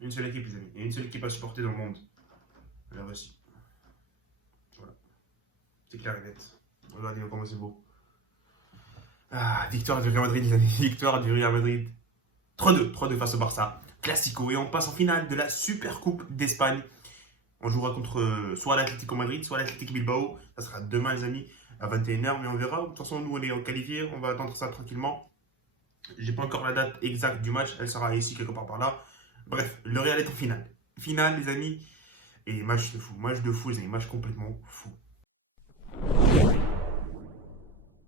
Une seule équipe, les amis. Il y a une seule équipe à supporter dans le monde. La Russie. Voilà. C'est clair et net. Regardez comment c'est beau. Ah, victoire du Real Madrid, les amis. Victoire du Real Madrid. 3-2. 3-2 face au Barça. Classico. Et on passe en finale de la Super Coupe d'Espagne. On jouera contre soit l'Atlético Madrid, soit l'Atlético Bilbao. Ça sera demain, les amis, à 21h, mais on verra. De toute façon, nous, on est qualifiés. On va attendre ça tranquillement. J'ai pas encore la date exacte du match. Elle sera ici, quelque part par là. Bref, le Real est en finale. Finale, les amis. Et match de fou. Match de fou, les amis. Match complètement fou.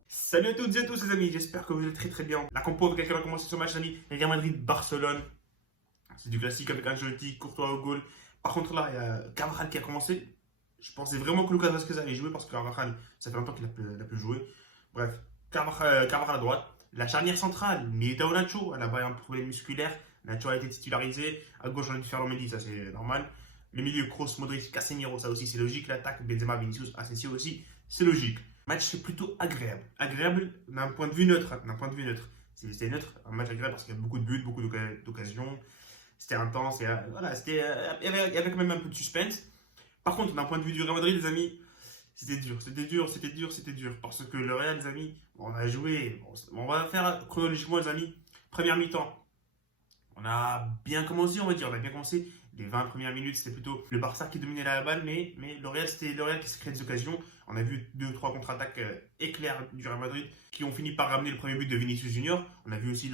Salut à toutes et à tous, les amis. J'espère que vous allez très très bien. La compo avec laquelle on a commencé ce match, les amis. Real Madrid-Barcelone. C'est du classique avec Ancelotti, Courtois au goal. Par contre, là, il y a Carvajal qui a commencé. Je pensais vraiment que Lucas Vazquez allait jouer parce que Carvajal, ça fait longtemps qu'il a pu jouer. Bref, Carvajal à droite. La charnière centrale, Militao Nacho, elle a pas un problème musculaire. Nacho a été titularisé. À gauche, on a dû faire Mendy, ça c'est normal. Le milieu, Kroos, Modric, Casemiro, ça aussi c'est logique. L'attaque, Benzema, Vinicius, Asensio aussi, c'est logique. Match plutôt agréable. Agréable d'un point de vue neutre. D'un point de vue neutre. C'était neutre, un match agréable parce qu'il y a beaucoup de buts, beaucoup d'occasions. C'était intense, et, voilà, il y avait quand même un peu de suspense. Par contre, d'un point de vue du Real Madrid, les amis, c'était dur. Parce que le Real, les amis, on a joué. On va faire chronologiquement, les amis. Première mi-temps, on a bien commencé, on va dire. On a bien commencé. Les 20 premières minutes, c'était plutôt le Barça qui dominait la balle, mais le Real, c'était le Real qui se créait des occasions. On a vu 2 ou 3 contre-attaques éclairs du Real Madrid qui ont fini par ramener le premier but de Vinicius Junior. On a vu aussi,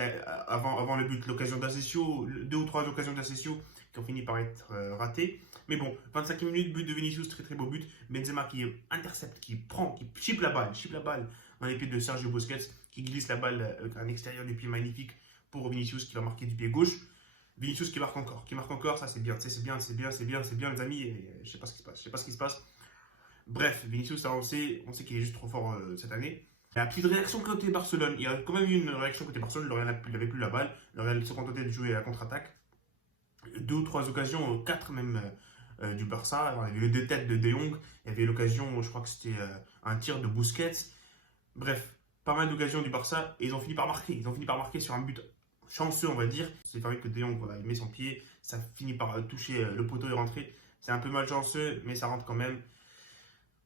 avant le but, l'occasion d'Asensio, 2 ou 3 occasions d'Asensio qui ont fini par être ratées. Mais bon, 25 minutes, but de Vinicius, très très beau but. Benzema qui intercepte, qui prend, qui chip la balle dans les pieds de Sergio Busquets, qui glisse la balle avec un extérieur du pied magnifique pour Vinicius qui va marquer du pied gauche. Vinicius qui marque encore, ça c'est bien, c'est bien les amis, et, je sais pas ce qui se passe. Bref, Vinicius, on sait qu'il est juste trop fort cette année. Il y a une petite réaction côté Barcelone, il y a quand même eu une réaction côté Barcelone, le Real n'avait plus la balle, le Real se contentait de jouer à la contre-attaque. 2 ou 3 occasions, 4 même du Barça, il y avait eu 2 têtes de De Jong, il y avait l'occasion, je crois que c'était un tir de Busquets. Bref, pas mal d'occasions du Barça, et ils ont fini par marquer. Ils ont fini par marquer sur un but chanceux, on va dire. C'est vrai que De Jong, voilà, il met son pied, ça finit par toucher le poteau et rentrer. C'est un peu malchanceux, mais ça rentre quand même.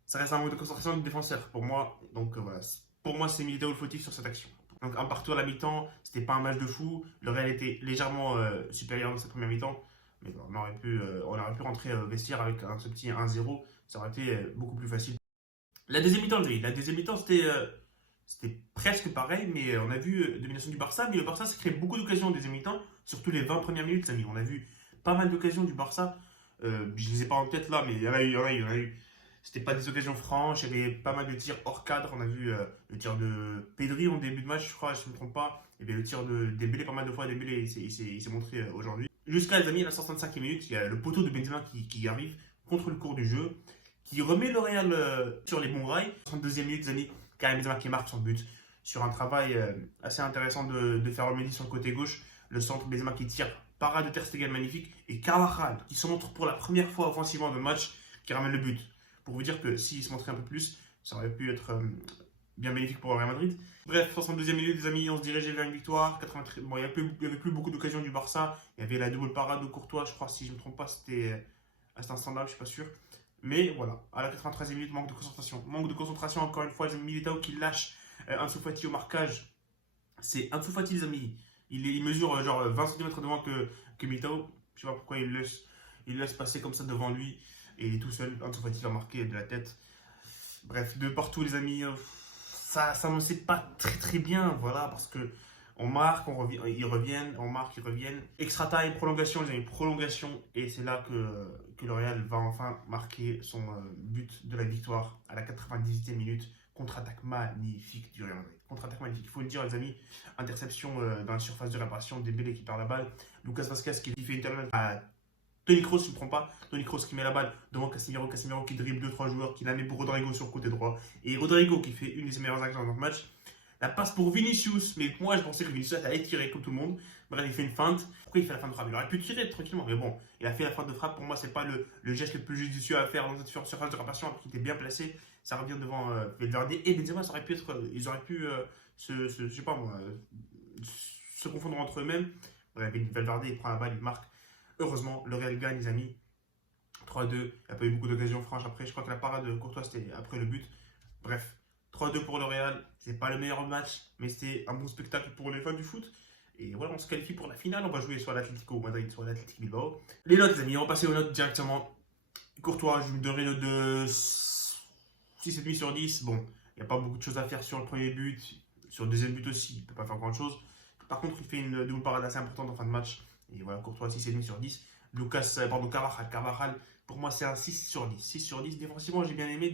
Ça reste un manque de concentration du défenseur pour moi. Donc voilà, pour moi, c'est Militao le fautif sur cette action. Donc un partout à la mi-temps, c'était pas un match de fou. Le Real était légèrement supérieur dans sa première mi-temps. Mais bon, on aurait pu rentrer au vestiaire avec ce petit 1-0. Ça aurait été beaucoup plus facile. La deuxième mi-temps, c'était presque pareil, mais on a vu domination du Barça, mais le Barça s'est créé beaucoup d'occasions en deuxième mi-temps, surtout les 20 premières minutes, amis. On a vu pas mal d'occasions du Barça. Je les ai pas en tête là, mais il y en a eu. C'était pas des occasions franches, il y avait pas mal de tirs hors cadre. On a vu le tir de Pedri en début de match, je crois, si je ne me trompe pas. Il y avait le tir de Dembélé pas mal de fois. Dembélé, il s'est montré aujourd'hui. Jusqu'à, les amis, à la 65e minute, il y a le poteau de Benzema qui arrive contre le cours du jeu, qui remet le Real sur les bons rails. 62e minute, les amis, Karim Benzema qui marque son but sur un travail assez intéressant de faire Mendy sur le côté gauche. Le centre, Benzema qui tire, parade de Ter Stegen magnifique, et Carvajal qui se montre pour la première fois offensivement dans le match, qui ramène le but. Pour vous dire que s'il se montrait un peu plus, ça aurait pu être bien bénéfique pour le Real Madrid. Bref, 62e minute, les amis, on se dirigeait vers une victoire. 93... Bon, il n'y avait plus beaucoup d'occasions du Barça. Il y avait la double parade de Courtois, je crois, si je ne me trompe pas, c'était à cet instant-là, je ne suis pas sûr. Mais voilà, à la 93e minute, manque de concentration. Manque de concentration, encore une fois, les amis. Militao qui lâche Ansu Fati au marquage. C'est Ansu Fati, les amis. Il mesure genre 20 cm devant que Militao. Je ne sais pas pourquoi il laisse passer comme ça devant lui. Et il est tout seul. Ansu Fati va marquer de la tête. Bref, de partout, les amis. Ça s'annonçait pas très très bien. Voilà, parce que on marque, ils reviennent, on marque, ils reviennent. Extra time, prolongation, les amis, prolongation. Et c'est là que le Real va enfin marquer son but de la victoire à la 98e minute. Contre-attaque magnifique du Real Madrid. Contre-attaque magnifique, il faut le dire, les amis. Interception dans la surface de réparation, Dembélé qui perd la balle. Lucas Vazquez qui fait une internet à Toni Kroos, je ne prends pas. Toni Kroos qui met la balle devant Casemiro. Casemiro qui dribble 2 ou 3 joueurs, qui la met pour Rodrigo sur le côté droit. Et Rodrigo qui fait une de ses meilleures actions dans le match. La passe pour Vinicius, mais moi je pensais que Vinicius allait tirer comme tout le monde. Bref, il fait une feinte. Pourquoi il fait la feinte de frappe? Il aurait pu tirer tranquillement, mais bon, il a fait la feinte de frappe. Pour moi, c'est pas le geste le plus judicieux à faire dans cette surface de réparation, alors qu'il était bien placé. Ça revient devant Valverde et Benzema. Ils auraient pu je sais pas moi, se confondre entre eux-mêmes. Bref, Valverde il prend la balle, il marque. Heureusement, le Real gagne, les amis. 3-2. Il n'y a pas eu beaucoup d'occasions franches après. Je crois que la parade de Courtois, c'était après le but. Bref, 3-2 pour le Real. C'est pas le meilleur match, mais c'était un bon spectacle pour les fans du foot. Et voilà, on se qualifie pour la finale. On va jouer soit l'Atlético Madrid, soit l'Atlético Bilbao. Les notes, les amis, on va passer aux notes directement. Courtois, je lui donnerai une note de 6,5 sur 10. Bon, il n'y a pas beaucoup de choses à faire sur le premier but. Sur le deuxième but aussi, il ne peut pas faire grand chose. Par contre, il fait une double parade assez importante en fin de match. Et voilà, Courtois, 6,5 sur 10. Carvajal, pour moi, c'est un 6 sur 10. 6 sur 10. Défensivement, j'ai bien aimé.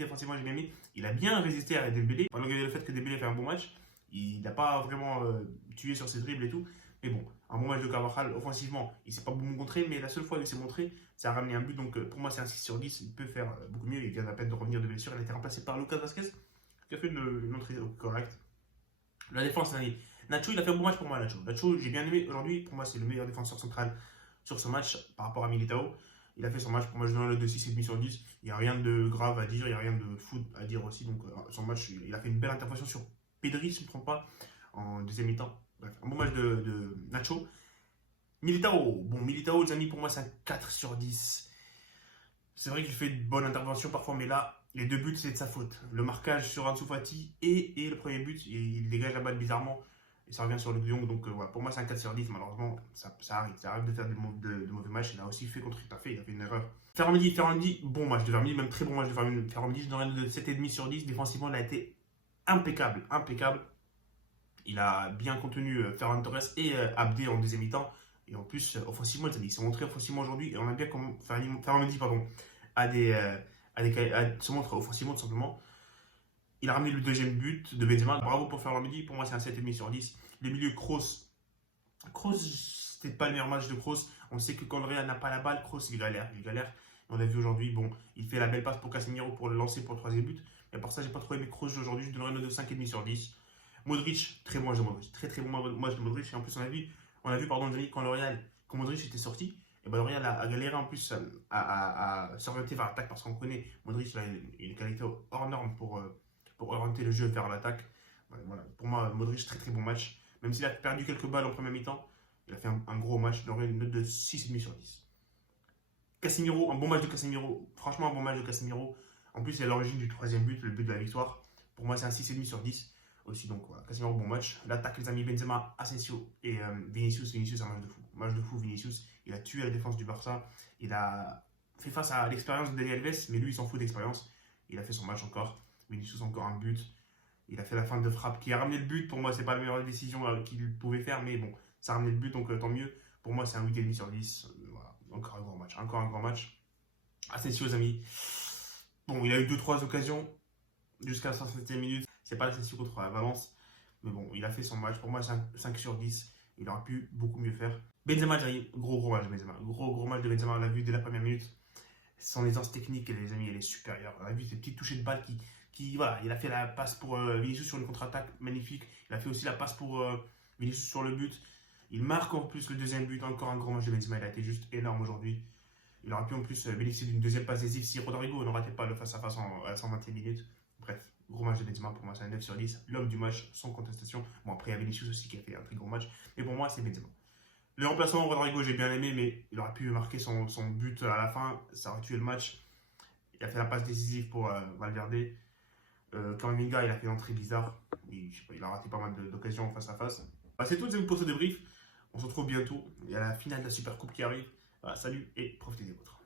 Il a bien résisté à Dembélé. Malgré le fait que Dembélé fait un bon match, il n'a pas vraiment tué sur ses dribbles et tout. Mais bon, un bon match de Carvajal. Offensivement, il ne s'est pas beaucoup montré, mais la seule fois où il s'est montré, ça a ramené un but. Donc pour moi, c'est un 6 sur 10. Il peut faire beaucoup mieux. Il vient à peine de revenir de blessure. Il a été remplacé par Lucas Vazquez, qui a fait une entrée correcte. La défense, Nacho, il a fait un bon match pour moi. Nacho, j'ai bien aimé aujourd'hui. Pour moi, c'est le meilleur défenseur central sur ce match par rapport à Militao. Il a fait son match, pour moi je donne le de 6,5 sur 10. Il n'y a rien de grave à dire, il n'y a rien de fou à dire aussi. Donc son match, il a fait une belle intervention sur Pedri, si je ne me trompe pas, en deuxième mi-temps. Bref, un bon match de Nacho. Militao, les amis, pour moi c'est un 4 sur 10. C'est vrai qu'il fait de bonnes interventions parfois, mais là, les deux buts, c'est de sa faute. Le marquage sur Ansu Fati et le premier but, il dégage la balle bizarrement. Et ça revient sur le Lyon. Donc voilà, pour moi, c'est un 4 sur 10. Malheureusement, ça arrive. Ça arrive de faire de mauvais matchs. Il a aussi fait contre Itafe. Il a fait une erreur. Ferland-Mendy, bon match de Ferland-Mendy, même très bon match de Ferland-Mendy. Je donnerais de 7,5 sur 10. Défensivement, il a été impeccable. Il a bien contenu Ferran Torres et Abdé en deuxième mi-temps. Et en plus, offensivement, il s'est montré offensivement aujourd'hui. Et on a bien comment Ferland-Mendy, se montre offensivement tout simplement. Il a ramené le deuxième but de Benzema. Bravo pour Ferland-Mendy. Pour moi, c'est un 7,5 sur 10. Les milieux Kroos, c'était pas le meilleur match de Kroos. On sait que quand le Real n'a pas la balle, Kroos, il galère. On a vu aujourd'hui, bon, il fait la belle passe pour Casemiro pour le lancer pour le troisième but. Mais par ça, j'ai pas trop aimé Kroos aujourd'hui. Je donnerais une note de 5,5 sur 10. Modric, très bon match de Modric. Très bon match de Modric. Et en plus, on a vu quand le Real, quand Modric était sorti, et ben le Real a galéré en plus à s'orienter vers l'attaque parce qu'on connaît Modric, il a une qualité hors norme pour orienter le jeu vers l'attaque. Voilà. Pour moi, Modric, très bon match. Même s'il a perdu quelques balles en première mi-temps, il a fait un gros match. Il aurait une note de 6,5 sur 10. Casemiro, un bon match de Casemiro. Franchement, un bon match de Casemiro. En plus, c'est à l'origine du troisième but, le but de la victoire. Pour moi, c'est un 6,5 sur 10. Aussi, donc voilà, Casemiro, bon match. L'attaque, les amis, Benzema, Asensio et Vinicius, un match de fou. Match de fou, Vinicius. Il a tué la défense du Barça. Il a fait face à l'expérience de Dani Alves, mais lui, il s'en fout d'expérience. Il a fait son match encore. Vinicius, encore un but. Il a fait la fin de frappe qui a ramené le but. Pour moi, c'est pas la meilleure décision qu'il pouvait faire, mais bon, ça a ramené le but, donc tant mieux. Pour moi, c'est un 8,5 sur 10. Voilà, encore un grand match. Asensio, les amis. Bon, il a eu 2-3 occasions jusqu'à la 67e minute. C'est pas l'Asensio contre la Valence. Mais bon, il a fait son match. Pour moi, c'est un 5 sur 10. Il aurait pu beaucoup mieux faire. Benzema, gros match de Benzema. Gros match de Benzema. On l'a vu dès la première minute. Son aisance technique, les amis, elle est supérieure. On a vu ces petites touchées de balle voilà, il a fait la passe pour Vinicius sur une contre-attaque magnifique. Il a fait aussi la passe pour Vinicius sur le but. Il marque en plus le deuxième but. Encore un grand match de Benzema. Il a été juste énorme aujourd'hui. Il aurait pu en plus bénéficier d'une deuxième passe décisive si Rodrigo ne ratait pas le face-à-face à la 120e minute. Bref, gros match de Benzema. Pour moi, c'est un 9 sur 10. L'homme du match, sans contestation. Bon, après, il y a Vinicius aussi qui a fait un très gros match. Mais pour moi, c'est Benzema. Le remplacement Rodrigo, j'ai bien aimé, mais il aurait pu marquer son but à la fin. Ça aurait tué le match. Il a fait la passe décisive pour Valverde. Kamavinga, il a fait une entrée bizarre. Il a raté pas mal d'occasions face à face. Bah, c'est tout pour ce débrief. On se retrouve bientôt. Il y a la finale de la Super Coupe qui arrive. Voilà, salut et profitez des vôtres.